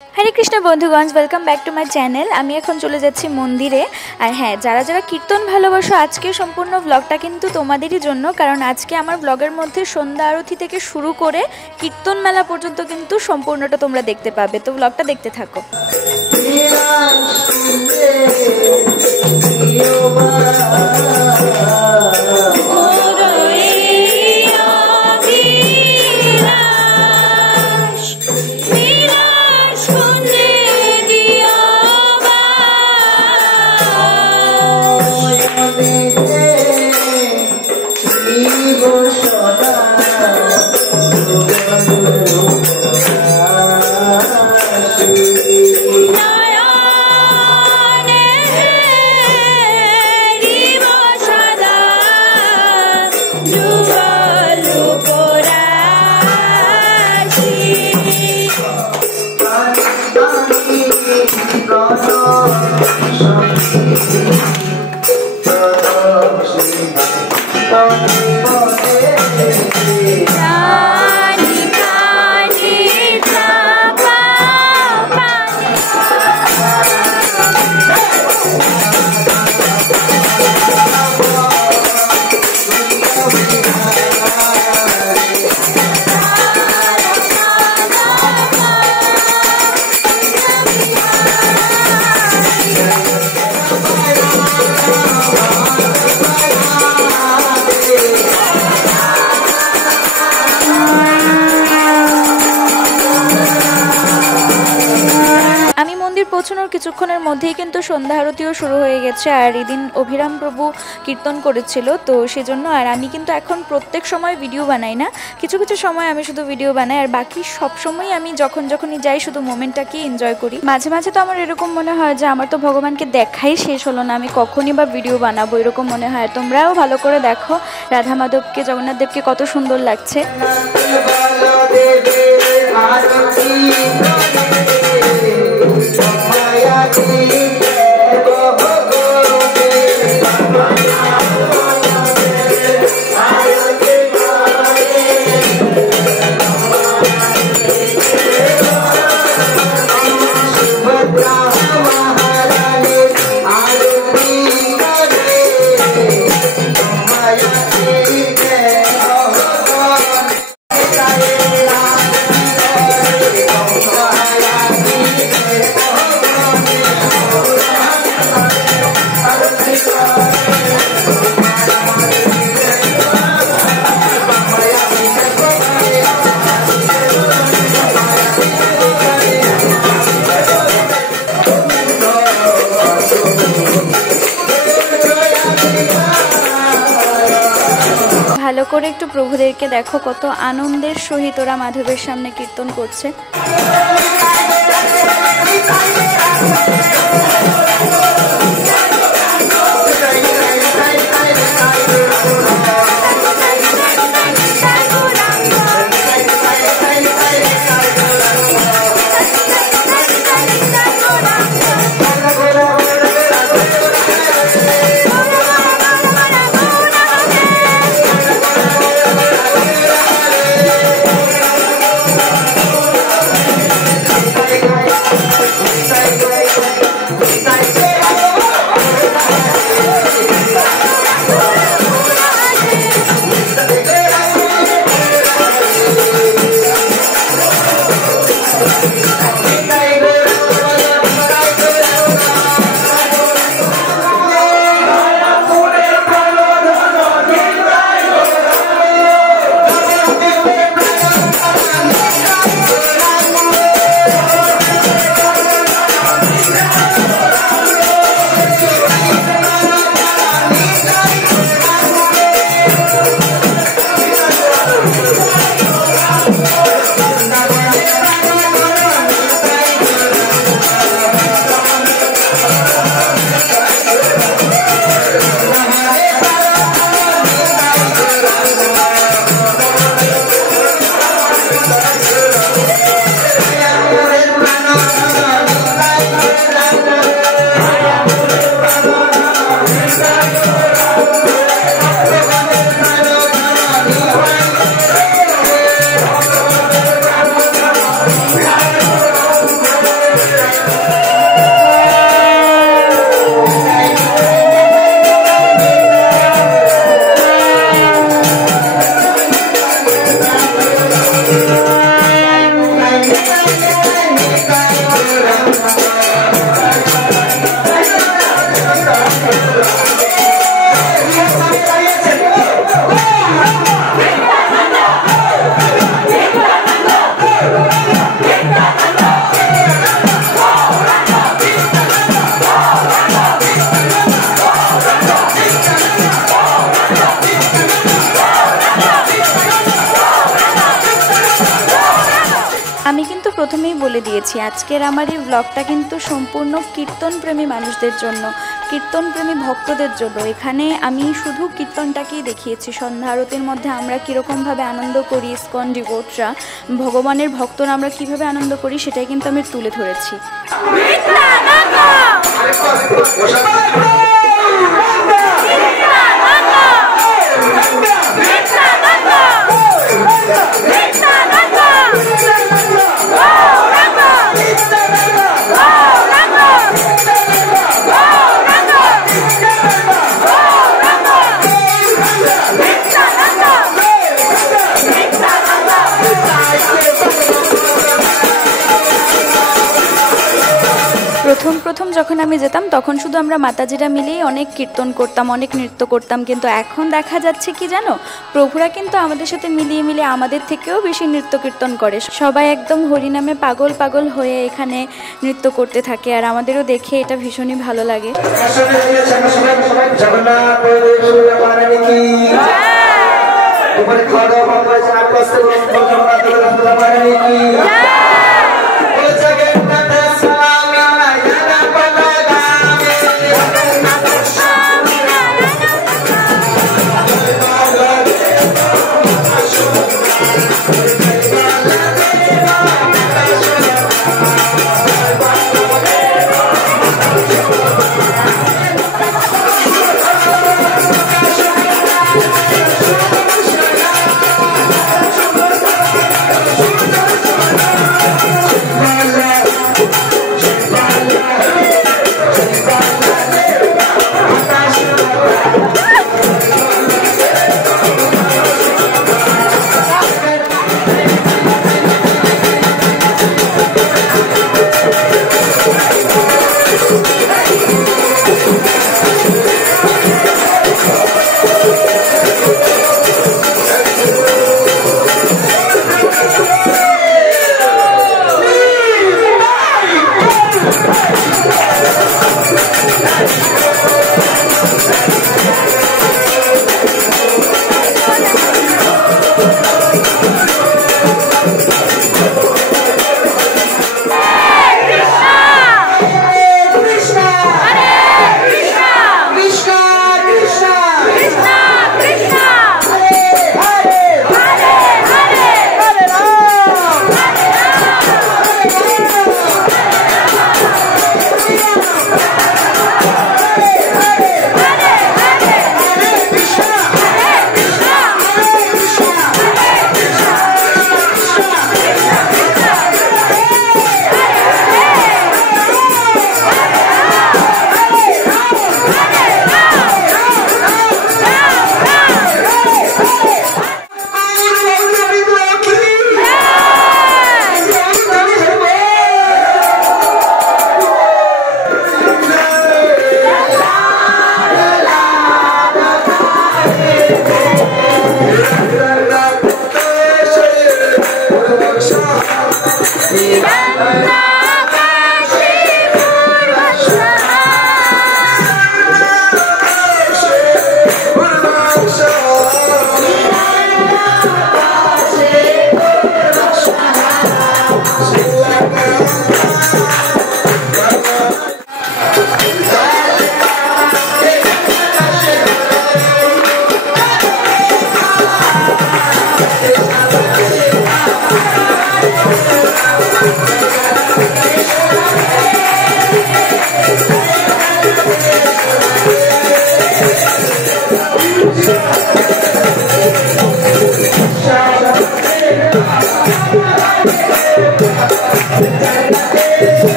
हरे कृष्ण बंधुगण welcome back to my channel. आमी एखन चले जाচ্ছি मंदिरे और हाँ যারা যারা कीर्तन ভালোবাসো আজকে সম্পূर्ण ব্লগটা কিন্তু তোমাদেরই জন্য, কারণ আজকে আমার ব্লগের মধ্যে সন্ধ্যা আরতি থেকে শুরু করে কীর্তন মেলা পর্যন্ত কিন্তু সম্পূর্ণটা তোমরা দেখতে পাবে। তো ব্লগটা দেখতে থাকো। পৌঁছানোর কিছুক্ষণের মধ্যেই কিন্তু সন্ধ্যা আরতিও শুরু হয়ে গেছে। আর এদিন অভিরাম প্রভু কীর্তন করেছিল, তো সেজন্য আর আমি কিন্তু এখন প্রত্যেক সময় ভিডিও বানাই না, কিছু কিছু সময় আমি শুধু ভিডিও বানাই, আর বাকি সব সময় আমি যখনই যাই শুধু মোমেন্টটাকে এনজয় করি। মাঝে মাঝে তো আমার এরকম মনে হয় যে আমার তো ভগবানকে দেখাই শেষ হলো না, আমি কখনই বা ভিডিও বানাবো এরকম মনে হয়। তোমরাও ভালো করে দেখো রাধা মাধবকে, জগন্নাথ দেবকে কত সুন্দর লাগছে। ভালো করে একটু প্রভুদেরকে দেখো কত আনন্দের সহিত ওরা মাধবের সামনে কীর্তন করছে। বলে দিয়েছি, আজকের আমার এই ব্লগটা কিন্তু সম্পূর্ণ কীর্তনপ্রেমী মানুষদের জন্য, কীর্তনপ্রেমী ভক্তদের জন্য। এখানে আমি শুধু কীর্তনটাকেই দেখিয়েছি। সন্ধ্যা আরতির মধ্যে আমরা কীরকমভাবে আনন্দ করি, ইসকন ডিভোটরা, ভগবানের ভক্তরা আমরা কীভাবে আনন্দ করি সেটাই কিন্তু আমি তুলে ধরেছি। প্রথম যখন আমি যেতাম তখন শুধু আমরা মাতাজিরা মিলেই অনেক কীর্তন করতাম, অনেক নৃত্য করতাম, কিন্তু এখন দেখা যাচ্ছে কি জানো, প্রভুরা কিন্তু আমাদের সাথে মিলিয়ে মিলিয়ে আমাদের থেকেও বেশি নৃত্য কীর্তন করে। সবাই একদম হরিনামে পাগল পাগল হয়ে এখানে নৃত্য করতে থাকে, আর আমাদেরও দেখে এটা ভীষণই ভালো লাগে।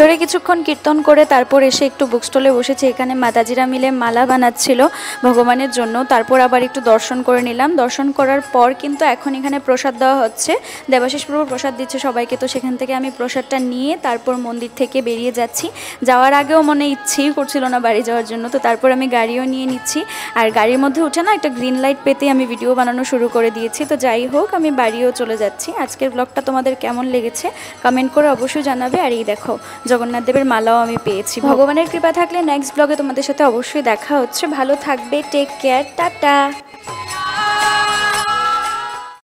ভেতরে কিছুক্ষণ কীর্তন করে তারপর এসে একটু বুক স্টলে বসেছি। এখানে মাতাজিরা মিলে মালা বানাচ্ছিল ভগবানের জন্য। তারপর আবার একটু দর্শন করে নিলাম। দর্শন করার পর কিন্তু এখন এখানে প্রসাদ দেওয়া হচ্ছে, দেবাশিস প্রভু প্রসাদ দিচ্ছে সবাইকে। তো সেখান থেকে আমি প্রসাদটা নিয়ে তারপর মন্দির থেকে বেরিয়ে যাচ্ছি। যাওয়ার আগেও মনে ইচ্ছেই করছিল না বাড়ি যাওয়ার জন্য, তো তারপর আমি গাড়িও নিয়ে নিচ্ছি। আর গাড়ির মধ্যে উঠে না একটা গ্রিন লাইট পেতে আমি ভিডিও বানানো শুরু করে দিয়েছি। তো যাই হোক, আমি বাড়িও চলে যাচ্ছি। আজকের ব্লগটা তোমাদের কেমন লেগেছে কমেন্ট করে অবশ্যই জানাবে। আর এই দেখো, জগন্নাথ দেবের মালাও আমি পেয়েছি। ভগবানের কৃপা থাকলে নেক্সট ব্লগে তোমাদের সাথে অবশ্যই দেখা হচ্ছে। ভালো থাকবে, টেক কেয়ার, টাটা।